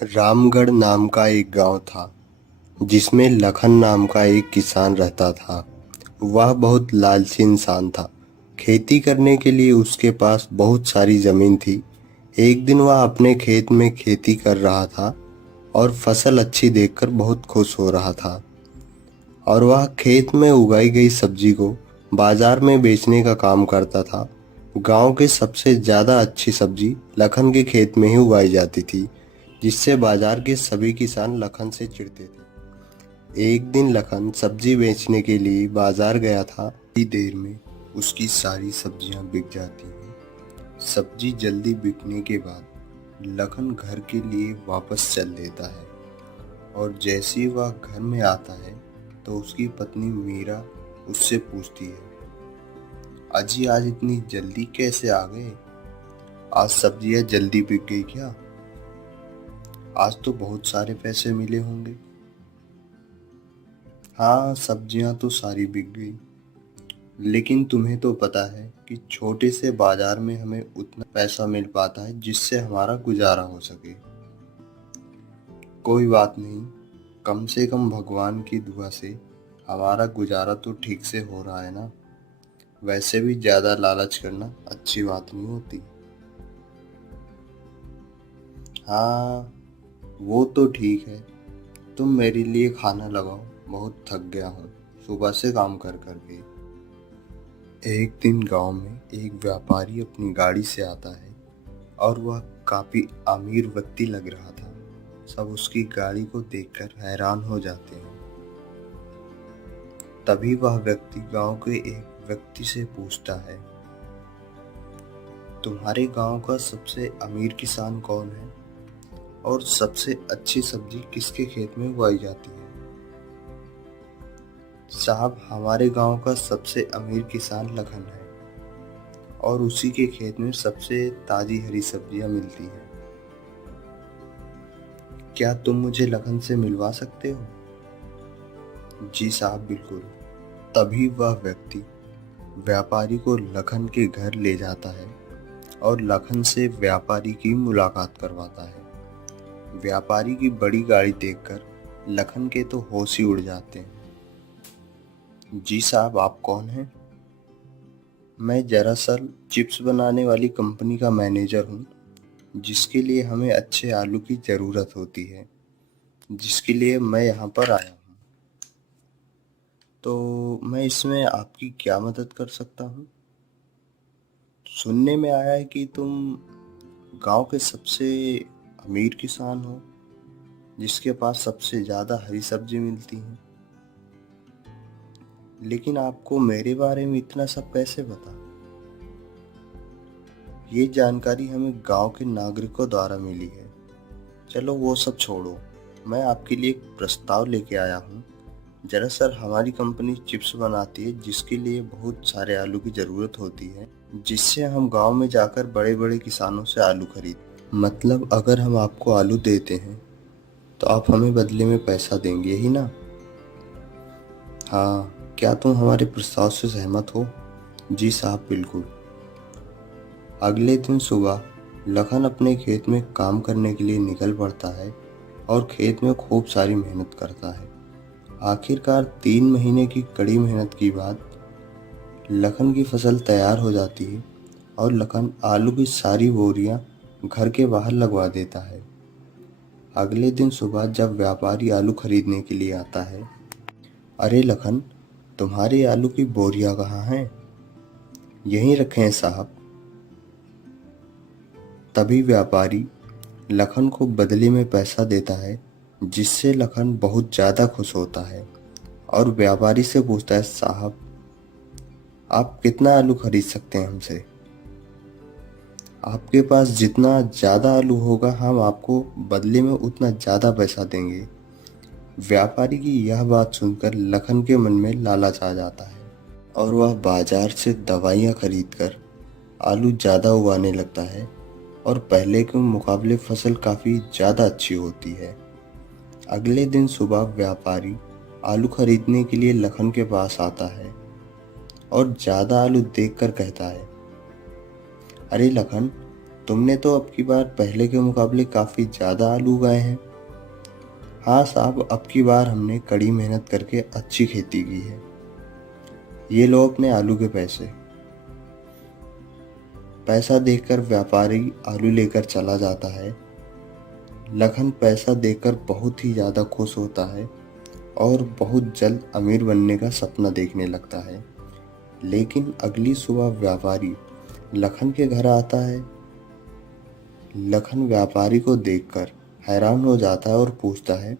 रामगढ़ नाम का एक गांव था जिसमें लखन नाम का एक किसान रहता था। वह बहुत लालची इंसान था। खेती करने के लिए उसके पास बहुत सारी जमीन थी। एक दिन वह अपने खेत में खेती कर रहा था और फसल अच्छी देखकर बहुत खुश हो रहा था और वह खेत में उगाई गई सब्जी को बाजार में बेचने का काम करता था। गांव के सबसे ज्यादा अच्छी सब्जी लखन के खेत में ही उगाई जाती थी, जिससे बाजार के सभी किसान लखन से चिढ़ते थे। एक दिन लखन सब्जी बेचने के लिए बाजार गया था। इतनी देर में उसकी सारी सब्जियां बिक जाती हैं। सब्जी जल्दी बिकने के बाद लखन घर के लिए वापस चल देता है और जैसे ही वह घर में आता है तो उसकी पत्नी मीरा उससे पूछती है, अजी आज इतनी जल्दी कैसे आ गए? आज सब्जियां जल्दी बिक गई क्या? आज तो बहुत सारे पैसे मिले होंगे। हाँ, सब्जियां तो सारी बिक गई, लेकिन तुम्हें तो पता है कि छोटे से बाजार में हमें उतना पैसा मिल पाता है जिससे हमारा गुजारा हो सके। कोई बात नहीं, कम से कम भगवान की दुआ से हमारा गुजारा तो ठीक से हो रहा है ना। वैसे भी ज्यादा लालच करना अच्छी बात नहीं होती। हाँ, वो तो ठीक है। तुम मेरे लिए खाना लगाओ, बहुत थक गया हूँ सुबह से काम कर कर के। एक दिन गांव में एक व्यापारी अपनी गाड़ी से आता है और वह काफी अमीर व्यक्ति लग रहा था। सब उसकी गाड़ी को देखकर हैरान हो जाते हैं। तभी वह व्यक्ति गांव के एक व्यक्ति से पूछता है, तुम्हारे गांव का सबसे अमीर किसान कौन है और सबसे अच्छी सब्जी किसके खेत में उगाई जाती है? साहब, हमारे गांव का सबसे अमीर किसान लखन है और उसी के खेत में सबसे ताजी हरी सब्जियां मिलती हैं। क्या तुम मुझे लखन से मिलवा सकते हो? जी साहब, बिल्कुल। तभी वह व्यक्ति व्यापारी को लखन के घर ले जाता है और लखन से व्यापारी की मुलाकात करवाता है। व्यापारी की बड़ी गाड़ी देखकर लखन के तो होश ही उड़ जाते हैं। जी साहब, आप कौन हैं? मैं दरअसल चिप्स बनाने वाली कंपनी का मैनेजर हूँ, जिसके लिए हमें अच्छे आलू की ज़रूरत होती है, जिसके लिए मैं यहाँ पर आया हूँ। तो मैं इसमें आपकी क्या मदद कर सकता हूँ? सुनने में आया है कि तुम गांव के सबसे अमीर किसान हो, जिसके पास सबसे ज़्यादा हरी सब्जी मिलती है। लेकिन आपको मेरे बारे में इतना सब कैसे पता? ये जानकारी हमें गांव के नागरिकों द्वारा मिली है। चलो वो सब छोड़ो, मैं आपके लिए एक प्रस्ताव लेके आया हूँ। दरअसल हमारी कंपनी चिप्स बनाती है, जिसके लिए बहुत सारे आलू की ज़रूरत होती है, जिससे हम गांव में जाकर बड़े बड़े किसानों से आलू खरीद। मतलब अगर हम आपको आलू देते हैं तो आप हमें बदले में पैसा देंगे, यही ना? हाँ, क्या तुम हमारे प्रस्ताव से सहमत हो? जी साहब, बिल्कुल। अगले दिन सुबह लखन अपने खेत में काम करने के लिए निकल पड़ता है और खेत में खूब सारी मेहनत करता है। आखिरकार 3 महीने की कड़ी मेहनत के बाद लखन की फसल तैयार हो जाती है और लखन आलू की सारी बोरियां घर के बाहर लगवा देता है। अगले दिन सुबह जब व्यापारी आलू खरीदने के लिए आता है, अरे लखन, तुम्हारे आलू की बोरियां कहाँ हैं? यहीं रखे हैं साहब। तभी व्यापारी लखन को बदले में पैसा देता है, जिससे लखन बहुत ज़्यादा खुश होता है और व्यापारी से पूछता है, साहब आप कितना आलू खरीद सकते हैं हमसे? आपके पास जितना ज़्यादा आलू होगा हम आपको बदले में उतना ज़्यादा पैसा देंगे। व्यापारी की यह बात सुनकर लखन के मन में लालच आ जाता है और वह बाजार से दवाइयाँ खरीदकर आलू ज़्यादा उगाने लगता है और पहले के मुकाबले फसल काफ़ी ज़्यादा अच्छी होती है। अगले दिन सुबह व्यापारी आलू खरीदने के लिए लखन के पास आता है और ज़्यादा आलू देखकर कहता है, अरे लखन, तुमने तो अब की बार पहले के मुकाबले काफ़ी ज़्यादा आलू उगाए हैं। हाँ साहब, अब की बार हमने कड़ी मेहनत करके अच्छी खेती की है। ये लो अपने आलू के पैसे। पैसा देखकर व्यापारी आलू लेकर चला जाता है। लखन पैसा देखकर बहुत ही ज़्यादा खुश होता है और बहुत जल्द अमीर बनने का सपना देखने लगता है। लेकिन अगली सुबह व्यापारी लखन के घर आता है। लखन व्यापारी को देखकर हैरान हो जाता है और पूछता है,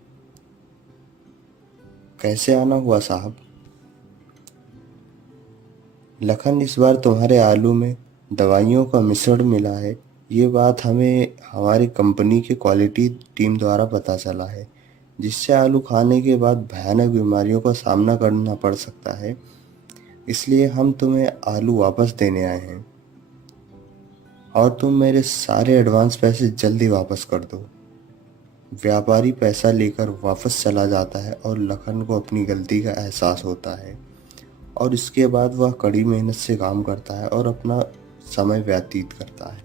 कैसे आना हुआ साहब? लखन, इस बार तुम्हारे आलू में दवाइयों का मिश्रण मिला है। ये बात हमें हमारी कंपनी के क्वालिटी टीम द्वारा पता चला है, जिससे आलू खाने के बाद भयानक बीमारियों का सामना करना पड़ सकता है। इसलिए हम तुम्हें आलू वापस देने आए हैं और तुम मेरे सारे एडवांस पैसे जल्दी वापस कर दो। व्यापारी पैसा लेकर वापस चला जाता है और लखन को अपनी गलती का एहसास होता है और इसके बाद वह कड़ी मेहनत से काम करता है और अपना समय व्यतीत करता है।